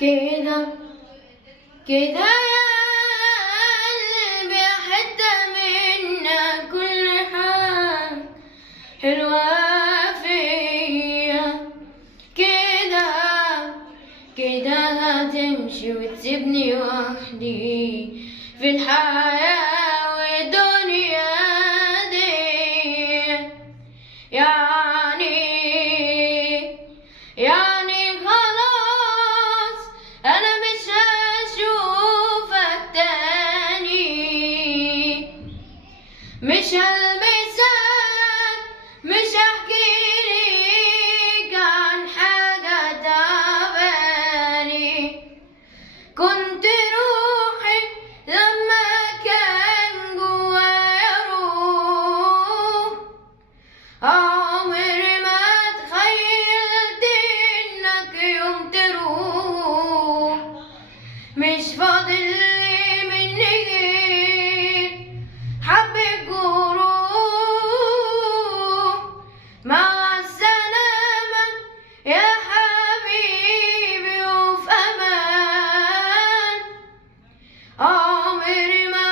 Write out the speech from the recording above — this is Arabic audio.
كده كده يا قلبي حتة منا كل حاجة حلوة فيا. كده كده هتمشي وتسيبني وحدي في الحياة والدنيا دي. يعني خلاص أنا مش هشوفك تاني، مش هلمسك، مش هحكيلك عن حاجة تعباني. كنت روحي لما كان جوايا روح، عمري ما تخيلت إنك يوم تروح. مش فاضل لي مني غير حبة جروح. مع السلامة يا حبيبي وفي أمان، عمري ما